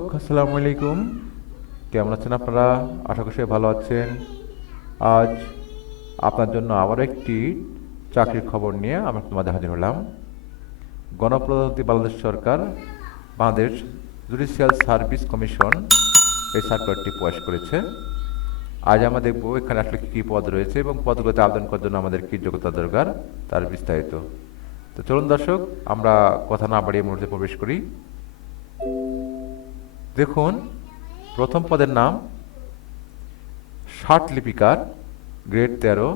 দর্শক, আসসালামু আলাইকুম। কেমন আছেন আপনারা? আশা করি সবাই ভালো আছেন। আজ আপনার জন্য আবার একটি চাকরির খবর নিয়ে আমি তোমাদের হাজির হলাম। গণপ্রজাতন্ত্রী বাংলাদেশ সরকার, বাংলাদেশ জুডিশিয়াল সার্ভিস কমিশন এই সার্কুলারটি প্রকাশ করেছে। আজ আমরা দেখব এখানে আসলে কী কী পদ রয়েছে এবং পদগুলোতে আবেদন করার জন্য আমাদের কী যোগ্যতা দরকার তার বিস্তারিত। তো চলুন দর্শক, আমরা কথা না বাড়িয়ে মুহূর্তে প্রবেশ করি। দেখুন, প্রথম পদের নাম ষাট লিপিকার, গ্রেড 13।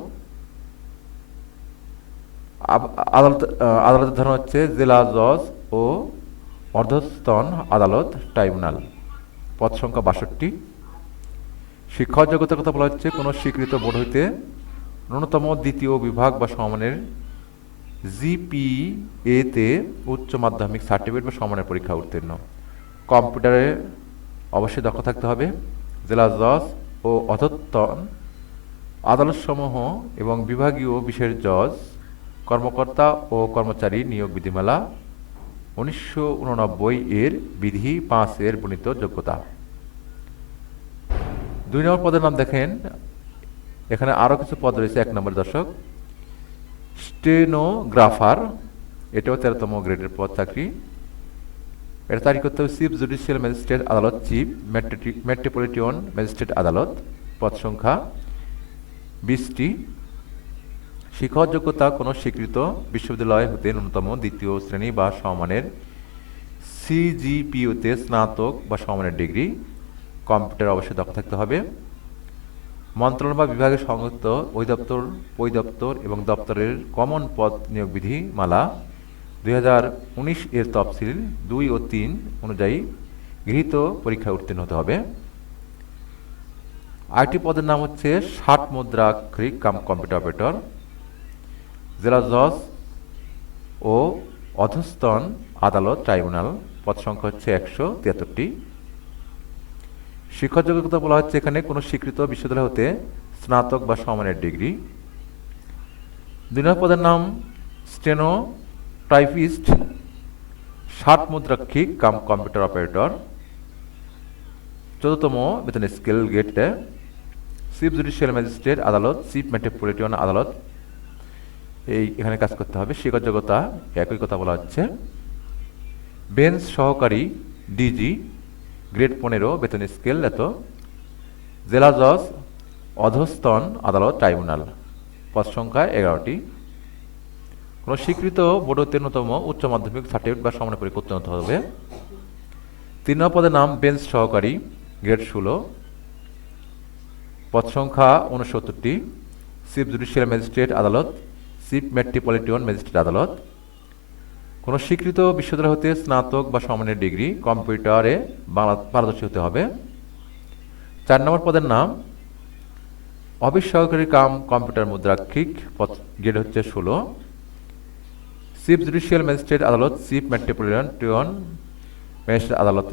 আদালতের ধরন হচ্ছে জেলা জজ ও অধস্তন আদালত ট্রাইব্যুনাল। পদ সংখ্যা 62। শিক্ষা যোগ্যতার কথা বলা হচ্ছে কোনো স্বীকৃত বোর্ড হইতে ন্যূনতম দ্বিতীয় বিভাগ বা সমমানের জিপিএ তে উচ্চ মাধ্যমিক সার্টিফিকেট বা সমমানের পরীক্ষা উত্তীর্ণ। কম্পিউটারে অবশ্যই দক্ষ থাকতে হবে। জেলা জজ ও অধস্তন আদালতসমূহ এবং বিভাগীয় বিশেষ জজ, কর্মকর্তা ও কর্মচারী নিয়োগ বিধিমালা 1989 এর বিধি 5 এর বর্ণিত যোগ্যতা। 2 নম্বর পদের নাম দেখেন, এখানে আরও কিছু পদ রয়েছে। 1 নম্বর দর্শক, স্টেনোগ্রাফার, এটাও 13তম গ্রেডের পদ চাকরি। এটা তারিখ করতে হবে চিফ জুডিশিয়াল ম্যাজিস্ট্রেট আদালত, চিফ মেট্রোপলিটন ম্যাজিস্ট্রেট আদালত। পদ সংখ্যা 20টি। শিক্ষক যোগ্যতা কোনো স্বীকৃত বিশ্ববিদ্যালয় হতে ন্যূনতম দ্বিতীয় শ্রেণী বা সমমানের সিজিপিওতে স্নাতক বা সমমানের ডিগ্রি। কম্পিউটার অবশ্যই দক্ষ থাকতে হবে। মন্ত্রণালয় বা বিভাগের সংযুক্ত অধিদপ্তর, পরিদপ্তর এবং দপ্তরের কমন পদ নিয়োগ বিধিমালা 2019 এর তফসিল 2 ও 3 অনুযায়ী গৃহীত পরীক্ষায় উত্তীর্ণ হতে হবে। আরেকটি পদের নাম হচ্ছে 60 মুদ্রাক্ষরিক কাম কম্পিউটার অপারেটর, জেলা জজ ও অধস্তন আদালত ট্রাইব্যুনাল। পদ সংখ্যা হচ্ছে 173টি। শিক্ষক যোগ্যতা বলা হচ্ছে এখানে কোনো স্বীকৃত বিশ্ববিদ্যালয় হতে স্নাতক বা সমমানের ডিগ্রি। 2 নম্বর পদের নাম স্টেনো টাইপিস্ট, 60 মুদ্রাক্ষরিক কাম কম্পিউটার অপারেটর, 14তম বেতন স্কেল গ্রেডে। চিফ জুডিশিয়াল ম্যাজিস্ট্রেট আদালত, চিফ মেট্রোপলিটন আদালত এখানে কাজ করতে হবে। শিক্ষক যোগ্যতা একই কথা বলা হচ্ছে। বেঞ্চ সহকারী ডিজি, গ্রেড 15, বেতন স্কেল এত। জেলা জজ অধস্তন আদালত ট্রাইব্যুনাল। পদ সংখ্যা 11টি। কোনো স্বীকৃত বোর্ড হতে ন্যূনতম উচ্চ মাধ্যমিক সার্টিফিকেট বা সমমানের পরীক্ষা উত্তীর্ণ হতে হবে। 3 নম্বর পদের নাম বেঞ্চ সহকারী, গ্রেড 16, পদ সংখ্যা 69টি। চিফ জুডিশিয়াল ম্যাজিস্ট্রেট আদালত, চিফ মেট্রোপলিটন ম্যাজিস্ট্রেট আদালত। কোনো স্বীকৃত বিশ্ববিদ্যালয় হতে স্নাতক বা সমমানের ডিগ্রি। কম্পিউটারে পারদর্শী হতে হবে। 4 নম্বর পদের নাম অফিস সহকারী কাম কম্পিউটার মুদ্রাক্ষরিক, পদ গ্রেড হচ্ছে 16, চিফ জুডিশিয়াল ম্যাজিস্ট্রেট আদালত, চিফ মেট্রোপলিটন ম্যাজিস্ট্রেট আদালত।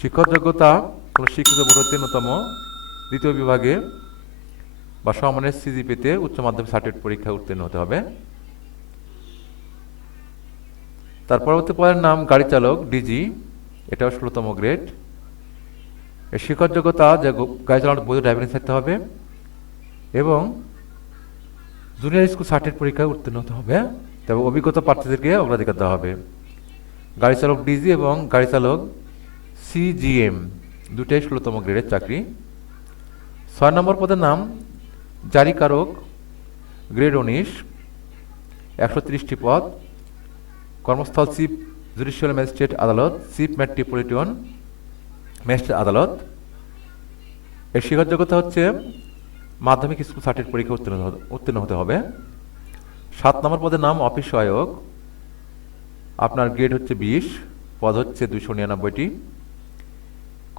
শিক্ষক যোগ্যতা কোনো স্বীকৃত বোর্ড হতে ন্যূনতম দ্বিতীয় বিভাগে বা সমমানের সিজিপিতে উচ্চ মাধ্যমিক সার্টিফিকেট পরীক্ষায় উত্তীর্ণ হতে হবে। তার পরবর্তী পদের নাম গাড়ি চালক ডিজি, এটাও 16তম গ্রেড। এর শিক্ষক যোগ্যতা যে গাড়ি চালানোর বৈধ ড্রাইভিং লাইসেন্স থাকতে হবে এবং জুনিয়র স্কুল সার্টিফিকেট পরীক্ষায় উত্তীর্ণ হতে হবে। তবে অভিজ্ঞতা প্রার্থীদেরকে অগ্রাধিকার দেওয়া হবে। গাড়ি চালক ডিজি এবং গাড়ি চালক সিজিএম দুটাই 16তম গ্রেডের চাকরি। 6 নম্বর পদের নাম জারিকারক, গ্রেড 19, 130টি পদ। কর্মস্থল চিফ জুডিশিয়াল ম্যাজিস্ট্রেট আদালত, চিফ মেট্রোপলিটন ম্যাজিস্ট্রেট আদালত। এর শিক্ষক যোগ্যতা হচ্ছে মাধ্যমিক স্কুল সার্টিফিকেট পরীক্ষা উত্তীর্ণ হতে হবে। 7 নম্বর পদের নাম অফিস সহায়ক, আপনার গ্রেড হচ্ছে 20, পদ হচ্ছে 299টি।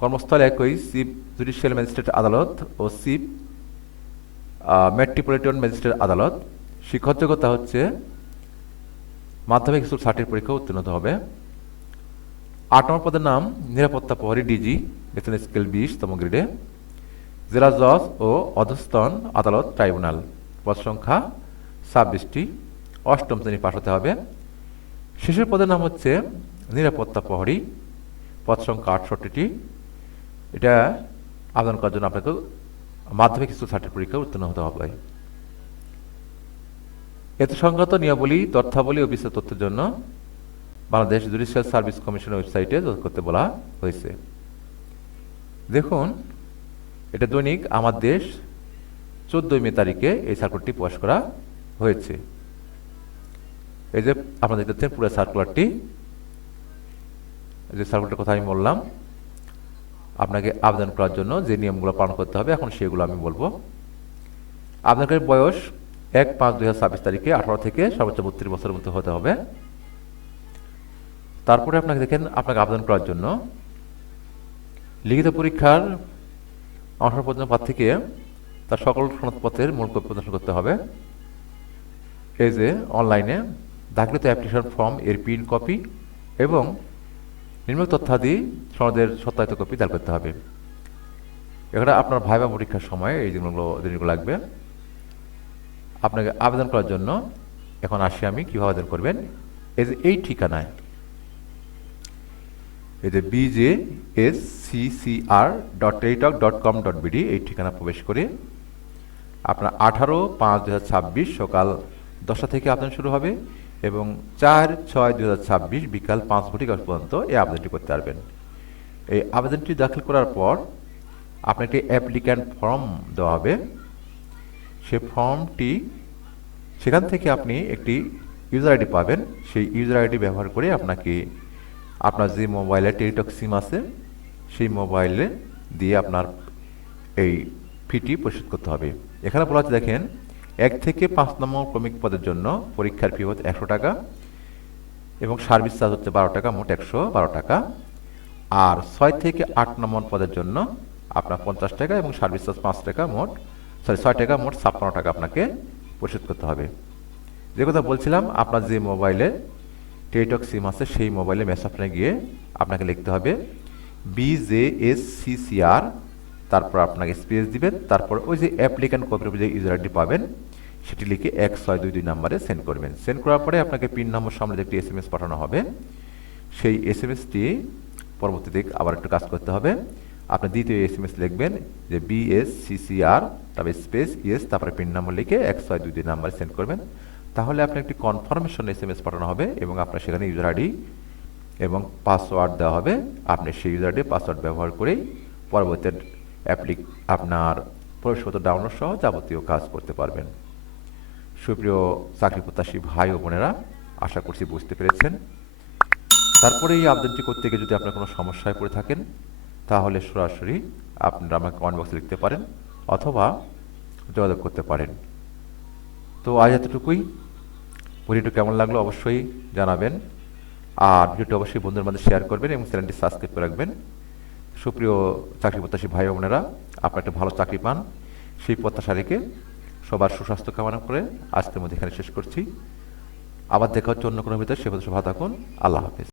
কর্মস্থল একই, চিফ জুডিশিয়াল ম্যাজিস্ট্রেট আদালত ও চিফ মেট্রোপলিটন ম্যাজিস্ট্রেট আদালত। শিক্ষক যোগ্যতা হচ্ছে মাধ্যমিক স্কুল সার্টিফিকেট পরীক্ষা উত্তীর্ণ হতে হবে। 8 নম্বর পদের নাম নিরাপত্তা প্রহরী ডিজি, বেতন স্কেল 20তম গ্রেডে, জেলা জজ ও অধস্তন আদালত ট্রাইব্যুনাল। পদ সংখ্যা 26টি। 8ম শ্রেণী পাশ হতে হবে। শেষের পদের নাম হচ্ছে নিরাপত্তা প্রহরী, পদ সংখ্যা 68টি। এটা আবেদন করার জন্য আপনাকে মাধ্যমিক স্কুল সার্টিফিকেট পরীক্ষা উত্তীর্ণ হতে হবে। এতে সংক্রান্ত নিয়মাবলী, তথ্যাবলী ও বিস্তারিত তথ্যের জন্য বাংলাদেশ জুডিশিয়াল সার্ভিস কমিশনের ওয়েবসাইটে যোগাযোগ করতে বলা হয়েছে। দেখুন, এটা দৈনিক আমার দেশ 14 মে তারিখে এই সার্কুলারটি প্রকাশ করা হয়েছে। এই যে আপনাদের দেখতে পুরো সার্কুলারটি, যে সার্কুলারটার কথা আমি বললাম, আপনাকে আবেদন করার জন্য যে নিয়মগুলো পালন করতে হবে এখন সেগুলো আমি বলবো। আবেদনকারীর বয়স 1/5/2026 তারিখে 18 থেকে সর্বোচ্চ 32 বছরের মধ্যে হতে হবে। তারপরে আপনাকে দেখেন, আপনাকে আবেদন করার জন্য লিখিত পরীক্ষার অংশগ্রহণ প্রার্থীকে তার সকল সনদপত্রের মূল কপি প্রদর্শন করতে হবে। এই যে অনলাইনে দাখিলিত অ্যাপ্লিকেশন ফর্ম এর প্রিন্ট কপি এবং নিম্নোক্ত তথ্যাদি সনদের সত্যায়িত কপি দাখিল করতে হবে। এখানে আপনার ভাইবা পরীক্ষার সময় এই জিনিসগুলো লাগবে। আপনাকে আবেদন করার জন্য এখন আসি আমি কীভাবে আবেদন করবেন। এই যে এই ঠিকানায়, এই যে bjsccr.teletalk.com.bd এই ঠিকানা প্রবেশ করে আপনার 18/5/2026 সকাল 10টা থেকে আবেদন শুরু হবে এবং 4/6/2026 বিকাল 5:00 পর্যন্ত এই আবেদনটি করতে পারবেন। এই আবেদনটি দাখিল করার পর আপনার একটি অ্যাপ্লিক্যান্ট ফর্ম দেওয়া হবে। সেই ফর্মটি, সেখান থেকে আপনি একটি ইউজার আইডি পাবেন। সেই ইউজার আইডি ব্যবহার করে আপনাকে আপনার যে মোবাইলে টেলিটক সিম আছে সেই মোবাইলে দিয়ে আপনার এই ফিটি পরিশোধ করতে হবে। এখানে বলা আছে, দেখেন, 1 থেকে 5 নম্বর ক্রমিক পদের জন্য পরীক্ষার ফি হচ্ছে 100 টাকা এবং সার্ভিস চার্জ হচ্ছে 12 টাকা, মোট 112 টাকা। আর 6 থেকে 8 নম্বর পদের জন্য আপনার 50 টাকা এবং সার্ভিস চার্জ 5 টাকা, মোট 6 টাকা, মোট 56 টাকা আপনাকে পরিশোধ করতে হবে। যে কথা বলছিলাম, আপনার যে মোবাইলে টেলিটক সিম আছে সেই মোবাইলে মেসেজ অপশনে গিয়ে আপনাকে লিখতে হবে BJSCCR, তারপর আপনাকে স্পেস দিবেন, তারপর ওই যে অ্যাপ্লিক্যান্ট কপির যে ইউজার আইডি পাবেন সেটি লিখে 1622 নম্বরে সেন্ড করবেন। সেন্ড করার পরে আপনাকে পিন নম্বর সামনে একটি SMS পাঠানো হবে। সেই SMSটি পরবর্তীতে আবার একটু কাজ করতে হবে। আপনি দ্বিতীয় SMS লিখবেন যে BSCCR, তারপরে স্পেস ইয়েস, তারপরে পিন নম্বর লিখে 1622 নম্বরে সেন্ড করবেন। তাহলে আপনার একটি কনফার্মেশন SMS পাঠানো হবে এবং আপনার সেখানে ইউজার আইডি এবং পাসওয়ার্ড দেওয়া হবে। আপনি সেই ইউজার আইডি পাসওয়ার্ড ব্যবহার করেই পরবর্তী আপনার প্রবেশপত্র ডাউনলোড সহ যাবতীয় কাজ করতে পারবেন। সুপ্রিয় চাকরি প্রত্যাশী ভাই ও বোনেরা, আশা করছি বুঝতে পেরেছেন। তারপরে এই আবেদনটি করতে গিয়ে যদি আপনার কোনো সমস্যায় পড়ে থাকেন তাহলে সরাসরি আপনারা আমাকে কমেন্ট বক্সে লিখতে পারেন অথবা যোগাযোগ করতে পারেন। তো আজ এতটুকুই। ভিডিওটি কেমন লাগলো অবশ্যই জানাবেন, আর ভিডিওটি অবশ্যই বন্ধুদের মধ্যে শেয়ার করবেন এবং চ্যানেলটি সাবস্ক্রাইব করে রাখবেন। সুপ্রিয় চাকরি প্রত্যাশী ভাই ও বোনেরা, আপনারা একটা ভালো চাকরি পান সেই প্রত্যাশা রেখে সবার সুস্বাস্থ্য কামনা করে আজকের মধ্যে এখানে শেষ করছি। আবার দেখা হচ্ছে অন্য কোনো ভিতরে। সে পর্যন্ত ভালো থাকুন। আল্লাহ হাফেজ।